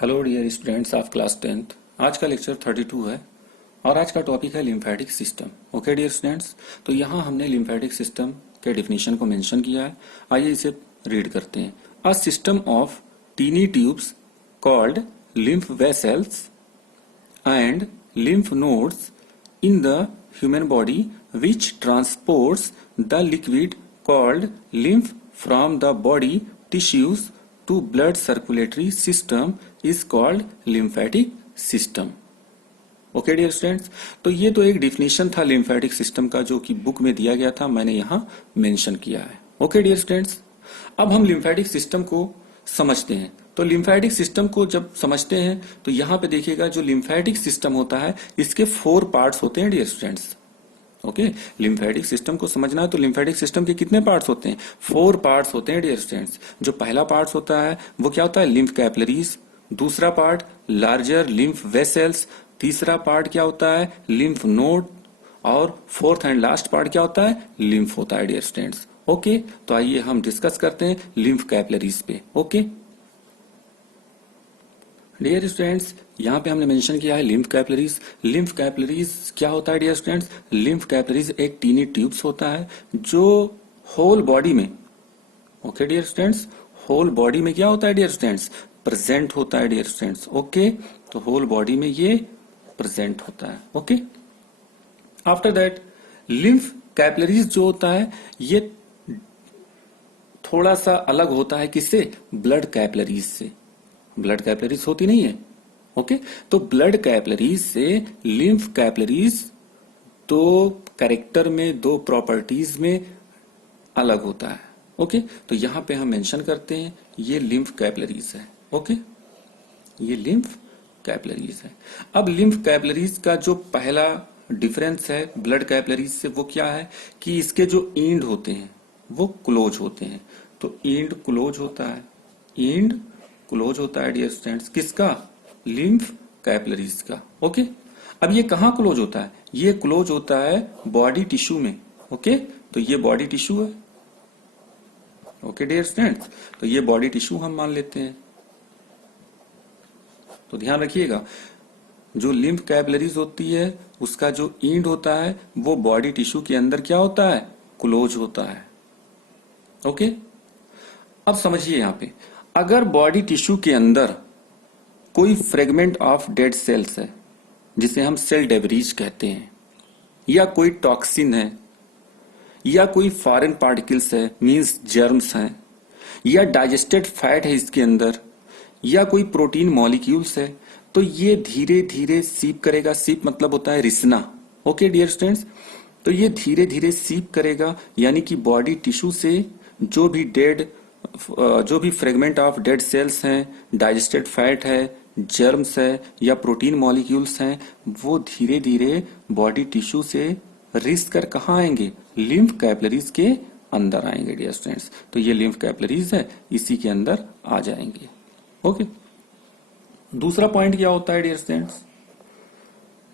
Hello dear students of class 10th। आज का lecture 32 है और आज का टॉपिक है lymphatic system. Okay dear students, तो यहाँ हमने लिम्फेटिक सिस्टम के डिफिनीशन को मेंशन किया है। आइए इसे रीड करते हैं। A system of tiny tubes called lymph vessels and lymph nodes in the human body which transports the liquid called lymph from the body tissues to blood circulatory system is called lymphatic system। Okay dear students, तो ये तो एक definition था lymphatic system का जो कि book में दिया गया था, मैंने यहाँ मेंशन किया है। ओके डियर स्टूडेंट्स, अब हम लिम्फेटिक सिस्टम को समझते हैं। तो लिम्फेटिक सिस्टम को जब समझते हैं तो यहाँ पे देखिएगा जो लिम्फेटिक सिस्टम होता है इसके 4 पार्ट्स होते हैं dear students. Okay, lymphatic system को समझना है तो लिम्फेटिक सिस्टम के कितने पार्ट्स होते हैं? 4 पार्ट्स होते हैं डियर स्टूडेंट्स। जो पहला पार्ट होता है वो क्या होता है? Lymph capillaries. दूसरा पार्ट लार्जर लिम्फ वेसल्स। तीसरा पार्ट क्या होता है? Lymph node. और फोर्थ एंड लास्ट पार्ट क्या होता है? लिम्फ होता है डियर स्टूडेंट्स। ओके, तो आइए हम डिस्कस करते हैं लिम्फ कैपिलरीज पे। ओके डियर स्टूडेंट्स, यहाँ पे हमने मेंशन किया है लिम्फ कैपिलरीज। लिम्फ कैपिलरीज क्या होता है डियर स्टूडेंट्स? लिम्फ कैपिलरीज एक टीनी ट्यूब्स होता है जो होल बॉडी में, okay dear students, whole body में क्या होता है डियर स्टूडेंट्स? प्रेजेंट होता है डियर स्टूडेंट्स। ओके, तो होल बॉडी में ये प्रेजेंट होता है। Okay, after that lymph capillaries जो होता है ये थोड़ा सा अलग होता है किससे? ब्लड कैपिलरीज से। ब्लड कैपिलरीज होती नहीं है। ओके, तो ब्लड कैपिलरीज से लिम्फ कैपिलरीज दो कैरेक्टर में, दो प्रॉपर्टीज में अलग होता है। ओके, तो यहां पे हम मेंशन करते हैं ये लिम्फ कैपिलरीज है। ओके, ये लिम्फ कैपिलरीज है। अब लिम्फ कैपिलरीज का जो पहला डिफरेंस है ब्लड कैपिलरीज से वो क्या है कि इसके जो एंड होते हैं वो क्लोज होते हैं। तो एंड क्लोज होता है, एंड क्लोज होता है डियर स्टूडेंट्स। किसका? लिम्फ कैपिलरीज का। ओके, अब ये कहां क्लोज होता है? ये क्लोज होता है बॉडी टिश्यू में। ओके, तो ये बॉडी टिश्यू है। ओके डियर स्टूडेंट्स, तो ये बॉडी टिश्यू हम मान लेते हैं। तो ध्यान रखिएगा, जो लिम्फ कैपिलरीज होती है उसका जो एंड होता है वो बॉडी टिश्यू के अंदर क्या होता है? क्लोज होता है। ओके, अब समझिए यहां पे, अगर बॉडी टिश्यू के अंदर कोई फ्रेगमेंट ऑफ डेड सेल्स है जिसे हम सेल डेब्रीज कहते हैं, या कोई टॉक्सिन है, या कोई फॉरेन पार्टिकल्स है, मींस जर्म्स हैं, या डाइजेस्टेड फैट है इसके अंदर, या कोई प्रोटीन मॉलिक्यूल्स है, तो ये धीरे धीरे सीप करेगा। सीप मतलब होता है रिसना। ओके डियर स्टूडेंट्स, तो ये धीरे धीरे सीप करेगा, यानी कि बॉडी टिश्यू से जो भी फ्रेगमेंट ऑफ डेड सेल्स हैं, डाइजेस्टेड फैट है, जर्म्स है, या प्रोटीन मॉलिक्यूल्स हैं, वो धीरे धीरे बॉडी टिश्यू से रिस कर कहाँ आएंगे? लिम्फ कैपिलरीज के अंदर आएंगे डियर स्टूडेंट्स। तो ये लिम्फ कैपिलरीज है, इसी के अंदर आ जाएंगे। ओके, दूसरा पॉइंट क्या होता है डियर स्टूडेंट्स?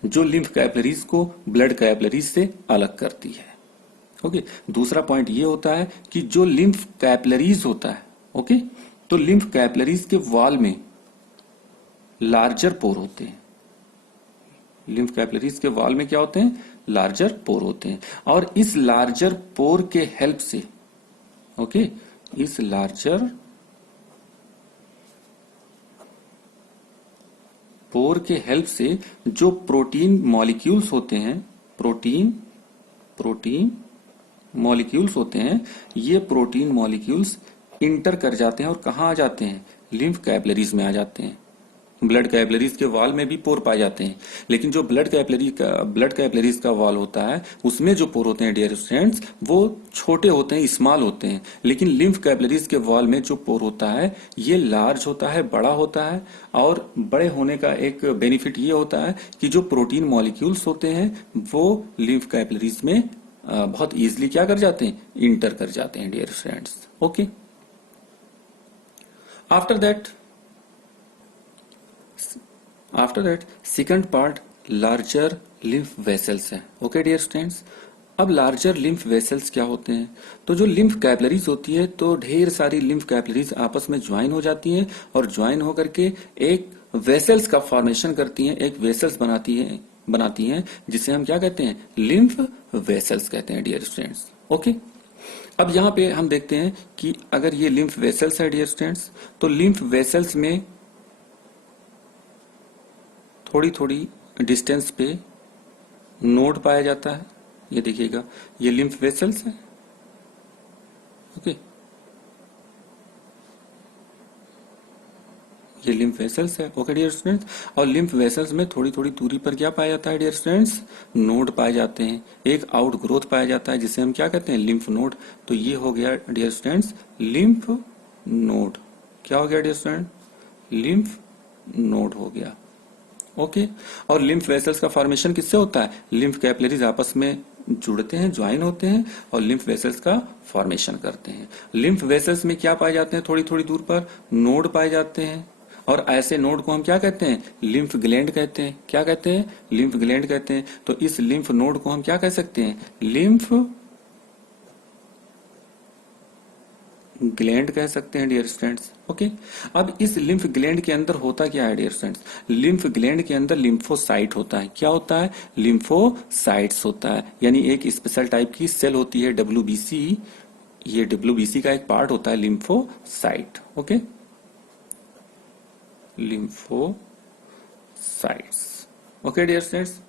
जो लिम्फ कैपिलरीज को ब्लड कैपिलरीज से अलग करती है। ओके, दूसरा पॉइंट ये होता है कि जो लिम्फ कैपिलरीज होता है, ओके, तो लिम्फ कैपिलरीज के वॉल में लार्जर पोर होते हैं। लिम्फ कैपिलरीज के वॉल में क्या होते हैं? लार्जर पोर होते हैं। और इस लार्जर पोर के हेल्प से, ओके, इस लार्जर पोर के हेल्प से जो प्रोटीन मॉलिक्यूल्स होते हैं, प्रोटीन मॉलिक्यूल्स होते हैं, ये प्रोटीन मॉलिक्यूल्स इंटर कर जाते हैं और कहां आ जाते हैं? लिम्फ कैपिलरीज में आ जाते हैं। ब्लड कैपिलरीज के वॉल में भी पोर पाए जाते हैं, लेकिन जो ब्लड कैपिलरीज का वॉल होता है उसमें जो पोर होते हैं डियर स्टूडेंट्स वो छोटे होते हैं, स्मॉल होते हैं। लेकिन लिम्फ कैपिलरीज के वॉल में जो पोर होता है ये लार्ज होता है, बड़ा होता है। और बड़े होने का एक बेनिफिट ये होता है कि जो प्रोटीन मॉलिक्यूल्स होते हैं वो लिम्फ कैपिलरीज में बहुत इजीली क्या कर जाते हैं? इंटर कर जाते हैं dear students. Okay, after that second part larger lymph vessels है। ओके डियर स्टूडेंट्स, अब लार्जर लिम्फ वेसल्स क्या होते हैं? तो जो लिम्फ कैपिलरीज होती है, तो ढेर सारी लिम्फ कैपिलरीज आपस में ज्वाइन हो जाती हैं और ज्वाइन होकर के एक वेसल्स का फॉर्मेशन करती हैं, एक वेसल्स बनाती हैं जिसे हम क्या कहते हैं? लिम्फ वेसल्स कहते हैं डियर स्टूडेंट्स। ओके, अब यहाँ पे हम देखते हैं कि अगर ये लिम्फ वेसल्स है डियर स्टूडेंट्स, तो लिम्फ वेसल्स में थोड़ी थोड़ी डिस्टेंस पे नोड पाया जाता है। ये देखिएगा, ये लिम्फ वेसल्स है। ओके, ये लिम्फ वेसल्स है। ओके डियर स्टूडेंट्स, और लिम्फ वेसल्स में थोड़ी थोड़ी दूरी पर क्या पाया जाता है डियर स्टूडेंट्स? नोड पाए जाते हैं। एक आउट ग्रोथ पाया जाता है जिसे हम क्या कहते हैं? Lymph node. तो ये हो गया डियर स्टूडेंट्स लिम्फ नोड। क्या हो गया डियर स्टूडेंट? लिम्फ नोड हो गया। ओके, और लिम्फ वेसल्स का फॉर्मेशन किससे होता है? लिम्फ कैपिलरीज आपस में जुड़ते हैं, ज्वाइन होते हैं और लिम्फ वेसल्स का फॉर्मेशन करते हैं। लिम्फ वेसल्स में क्या पाए जाते हैं? थोड़ी थोड़ी दूर पर नोड पाए जाते हैं, और ऐसे नोड को हम क्या कहते हैं? लिम्फ ग्लैंड कहते हैं। क्या कहते हैं? लिम्फ ग्लैंड कहते हैं। तो इस लिम्फ नोड को हम क्या कह सकते हैं? लिम्फ ग्लैंड कह सकते हैं डियर स्टूडेंट्स। ओके, अब इस लिम्फ ग्लैंड के अंदर होता क्या है डियर स्टूडेंट्स? लिम्फ ग्लैंड के अंदर लिम्फोसाइट होता है। क्या होता है? लिम्फोसाइट्स होता है, यानी एक स्पेशल टाइप की सेल होती है डब्ल्यूबीसी। ये डब्ल्यूबीसी का एक पार्ट होता है lymphocyte. Okay, lymphocytes. Okay dear students,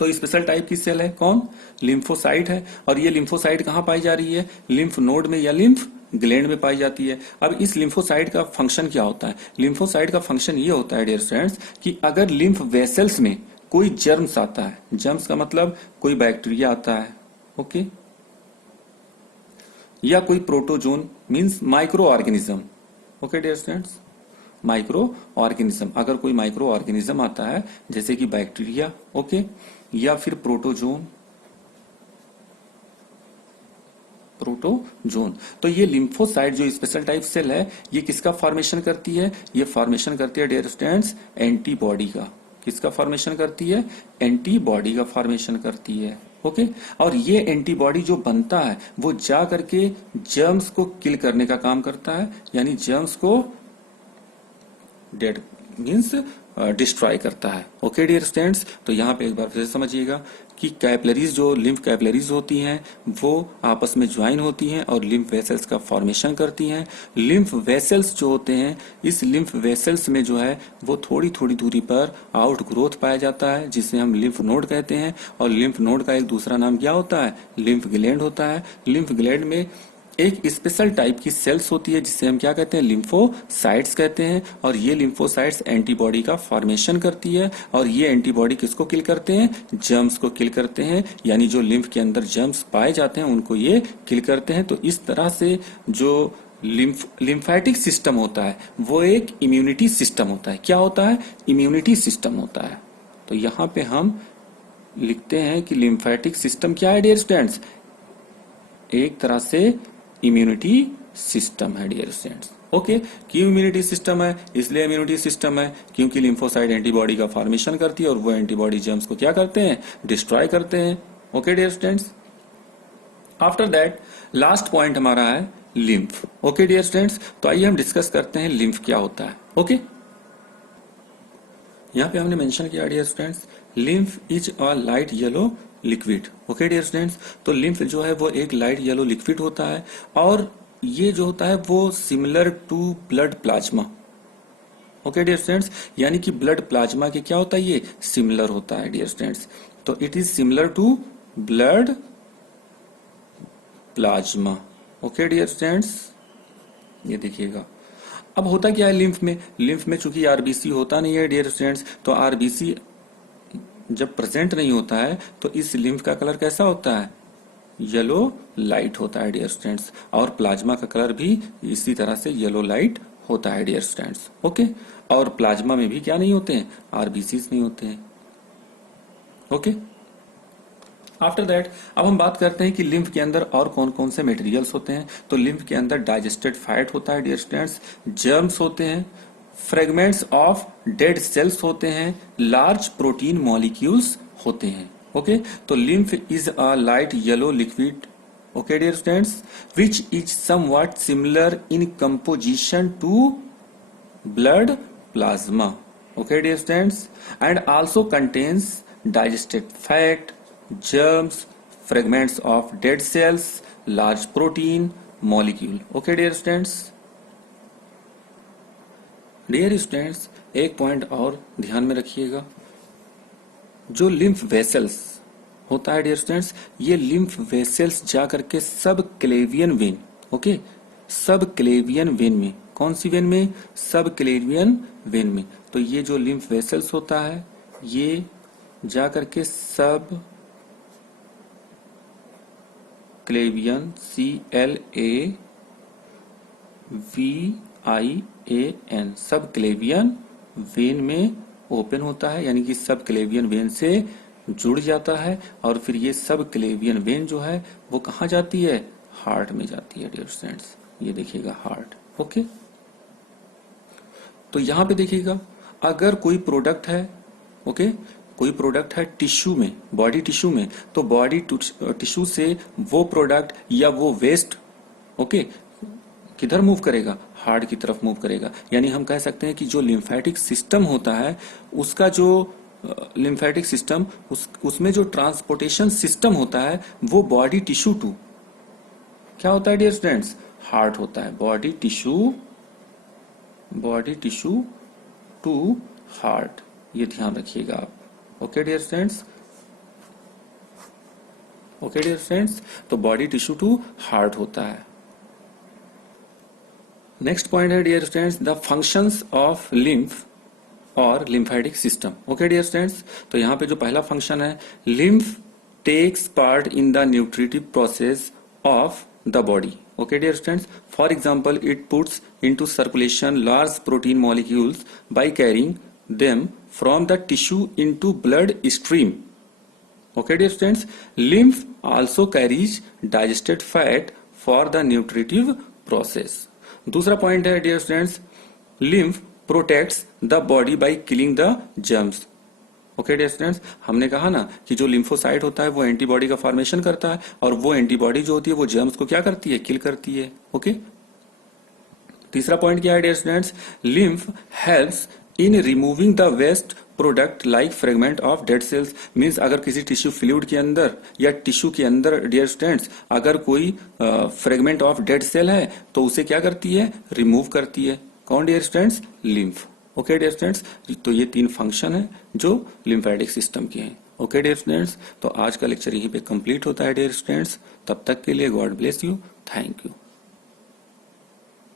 तो स्पेशल टाइप की सेल है कौन? लिम्फोसाइट है। और ये लिम्फोसाइट कहां पाई जा रही है? लिम्फ नोड में या लिम्फ ग्लैंड में पाई जाती है। अब इस लिम्फोसाइट का फंक्शन क्या होता है? लिम्फोसाइट का फंक्शन ये होता है डियर स्टूडेंट्स कि अगर लिम्फ वेसल्स में कोई जर्म्स आता है, जर्म्स का मतलब कोई बैक्टीरिया आता है, ओके, या कोई protozoan means microorganism. Okay dear students, microorganism, अगर कोई माइक्रो ऑर्गेनिज्म आता है जैसे कि बैक्टीरिया, ओके, या फिर प्रोटोजोन, तो ये लिम्फोसाइट जो स्पेशल टाइप सेल है, ये किसका फॉर्मेशन करती है? ये फॉर्मेशन करती है डियर स्टूडेंट्स एंटीबॉडी का। किसका फॉर्मेशन करती है? एंटीबॉडी का फॉर्मेशन करती है। ओके, और ये एंटीबॉडी जो बनता है वो जा करके जर्म्स को किल करने का काम करता है, यानी जर्म्स को डेड मीन्स डिस्ट्रॉय करता है। ओके डियर स्टूडेंट्स, तो यहाँ पे एक बार फिर समझिएगा कि कैपिलरीज जो लिम्फ कैपिलरीज होती हैं वो आपस में ज्वाइन होती हैं और लिम्फ वेसल्स का फॉर्मेशन करती हैं। लिम्फ वेसल्स जो होते हैं, इस लिम्फ वेसल्स में जो है वो थोड़ी थोड़ी दूरी पर आउट ग्रोथ पाया जाता है जिसे हम लिम्फ नोड कहते हैं। और लिम्फ नोड का एक दूसरा नाम क्या होता है? लिम्फ ग्लैंड होता है। लिम्फ ग्लैंड में एक स्पेशल टाइप की सेल्स होती है जिसे हम क्या कहते हैं? लिम्फोसाइट्स कहते हैं। और ये लिम्फोसाइट्स एंटीबॉडी का फॉर्मेशन करती है, और ये एंटीबॉडी किसको किल करते हैं? जर्म्स को किल करते हैं, यानी जो लिम्फ के अंदर जर्म्स पाए जाते हैं उनको ये किल करते हैं। तो इस तरह से जो लिम्फेटिक सिस्टम होता है वो एक इम्यूनिटी सिस्टम होता है। क्या होता है? इम्यूनिटी सिस्टम होता है। तो यहां पे हम लिखते हैं कि लिम्फेटिक सिस्टम क्या है डियर स्टूडेंट्स? एक तरह से इम्यूनिटी सिस्टम है डियर स्टूडेंट्स। ओके, क्यों इम्यूनिटी सिस्टम है? इसलिए इम्यूनिटी सिस्टम है क्योंकि लिम्फोसाइट एंटीबॉडी का फॉर्मेशन करती है और वो एंटीबॉडी जर्म्स को क्या करते हैं? डिस्ट्रॉय करते हैं। Okay dear students, after that last point हमारा है लिम्फ। ओके डियर स्टूडेंट्स, तो आइए हम डिस्कस करते हैं लिम्फ क्या होता है। ओके, यहाँ पे हमने मेंशन किया dear students, lymph is a light yellow liquid. Okay dear students, तो लिम्फ जो है वो एक लाइट येलो लिक्विड होता है, और ये जो होता है वो similar to blood plasma. Okay dear students, यानी कि ब्लड प्लाज्मा के क्या होता है? ये सिमिलर होता है डियर स्टूडेंट्स। तो it is similar to blood plasma. Okay dear students, ये देखिएगा। अब होता क्या है लिम्फ में? लिम्फ में चूंकि आरबीसी होता नहीं है डियर स्टूडेंट्स, तो आरबीसी जब प्रेजेंट नहीं होता है तो इस लिम्फ का कलर कैसा होता है? येलो लाइट होता है डियर स्टूडेंट्स। और प्लाज्मा का कलर भी इसी तरह से येलो लाइट होता है डियर स्टूडेंट्स। ओके, और प्लाज्मा में भी क्या नहीं होते हैं? आरबीसीज नहीं होते हैं। ओके, आफ्टर दैट अब हम बात करते हैं कि लिम्फ के अंदर और कौन कौन से मटेरियल्स होते हैं। तो लिम्फ के अंदर डाइजेस्टेड फैट होता है डियर स्टूडेंट्स, जर्म्स होते हैं, फ्रेगमेंट्स ऑफ डेड सेल्स होते हैं, लार्ज प्रोटीन मॉलिक्यूल्स होते हैं। ओके, तो lymph is a light yellow liquid, okay dear students, which is somewhat similar in composition to blood plasma, okay dear students, and also contains digested fat, germs, fragments of dead cells, large protein molecule, okay dear students. Dear students, एक point और ध्यान में रखिएगा, जो lymph vessels होता है dear students, ये lymph vessels जा करके सब क्लेवियन वेन, ओके, सब क्लेवियन वेन में, कौन सी वेन में, सब क्लेवियन वेन में, तो ये जो लिम्फ वेसल्स होता है ये जा करके सब क्लेवियन, CLAVIAN, सब क्लेवियन वेन में ओपन होता है, यानी कि सब क्लेवियन वेन से जुड़ जाता है, और फिर ये सब क्लेवियन वेन जो है वो कहाँ जाती है, हार्ट में जाती है डियर स्टूडेंट्स, ये देखिएगा हार्ट, ओके। तो यहां पे देखिएगा, अगर कोई प्रोडक्ट है, ओके, कोई प्रोडक्ट है टिश्यू में, बॉडी टिश्यू में, तो बॉडी टिश्यू से वो प्रोडक्ट या वो वेस्ट, ओके, किधर मूव करेगा, हार्ट की तरफ मूव करेगा। यानी हम कह सकते हैं कि जो लिम्फेटिक सिस्टम होता है उसका जो लिम्फेटिक सिस्टम, उसमें जो ट्रांसपोर्टेशन सिस्टम होता है वो बॉडी टिश्यू टू क्या होता है डियर स्टूडेंट्स, हार्ट होता है। बॉडी टिश्यू टू हार्ट, ये ध्यान रखिएगा आप, okay dear students, okay dear students, तो बॉडी टिश्यू टू हार्ट होता है। नेक्स्ट पॉइंट है dear students, the functions of lymph और lymphatic system, okay dear students, तो यहाँ पे जो पहला फंक्शन है, lymph takes part in the nutritive process of the body, okay dear students, for example it puts into circulation large protein molecules by carrying them from the tissue into blood stream, okay dear students. Lymph also carries digested fat for the nutritive process. दूसरा point है dear students, lymph protects the body by killing the germs, okay dear students, हमने कहा ना कि जो lymphocyte होता है वो एंटीबॉडी का फॉर्मेशन करता है, और वो एंटीबॉडी जो होती है वो जर्म्स को क्या करती है, किल करती है, ओके। तीसरा पॉइंट क्या है dear students, lymph helps in removing the waste product like fragment of dead cells, means अगर किसी टिश्यू फ्लूइड के अंदर या टिश्यू के अंदर डियर स्टूडेंट्स अगर कोई फ्रेगमेंट ऑफ डेड सेल है तो उसे क्या करती है, रिमूव करती है, कौन dear students, lymph, okay dear students. तो ये तीन फंक्शन है जो लिम्फेटिक सिस्टम के हैं, ओके डियर स्टूडेंट्स। तो आज का लेक्चर यहीं पे कंप्लीट होता है डियर स्टूडेंट्स, तब तक के लिए God bless you, thank you.